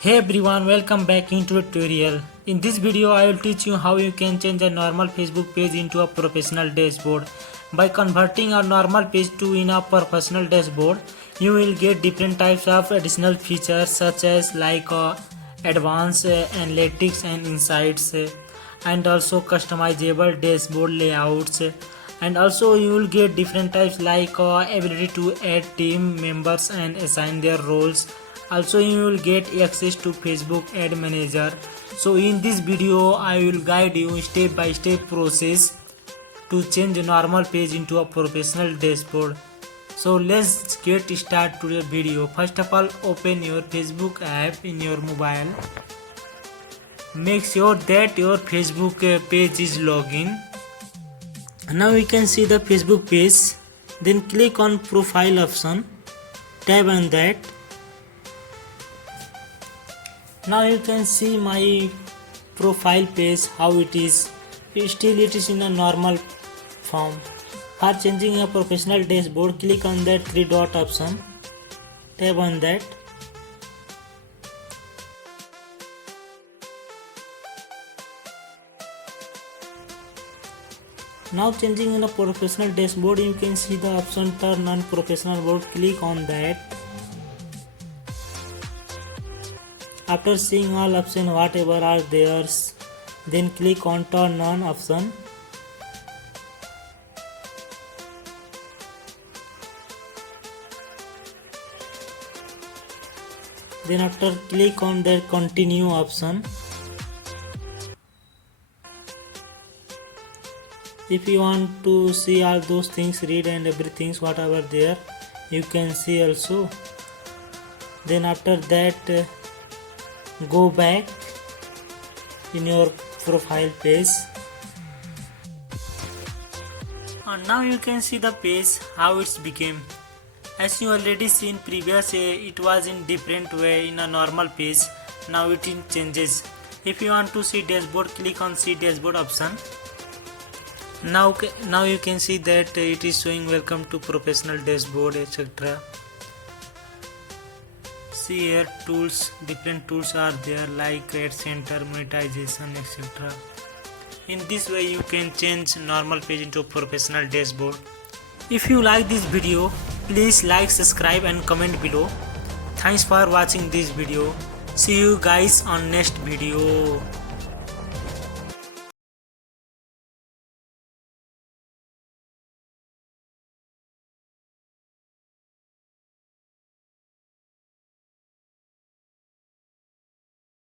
Hey everyone, welcome back into a tutorial. In this video I will teach you how you can change a normal Facebook page into a professional dashboard. By converting a normal page to in a professional dashboard, you will get different types of additional features such as advanced analytics and insights, and also customizable dashboard layouts, and also you will get different types ability to add team members and assign their roles. Also you will get access to Facebook ad manager. So in this video I will guide you step by step process to change a normal page into a professional dashboard. So let's get started to the video. First of all, open your Facebook app in your mobile. Make sure that your Facebook page is login. Now you can see the Facebook page. Then click on profile option, tap on that. Now you can see my profile page how it is. Still it is in a normal form. For changing a professional dashboard, click on that three dot option, tap on that. Now changing in a professional dashboard, you can see the option turn on professional mode. Click on that. After seeing all options whatever are there, then click on turn on option. Then after click on that continue option. If you want to see all those things, read and everything whatever there, you can see also. Then after that go back in your profile page, and now you can see the page how it's became. As you already seen previous, it was in different way in a normal page. Now it changes. If you want to see dashboard, click on see dashboard option. Now you can see that it is showing welcome to professional dashboard, etc. See here tools, different tools are there like ad center, monetization, etc. In this way you can change normal page into a professional dashboard. If you like this video, please like, subscribe and comment below. Thanks for watching this video. See you guys on next video.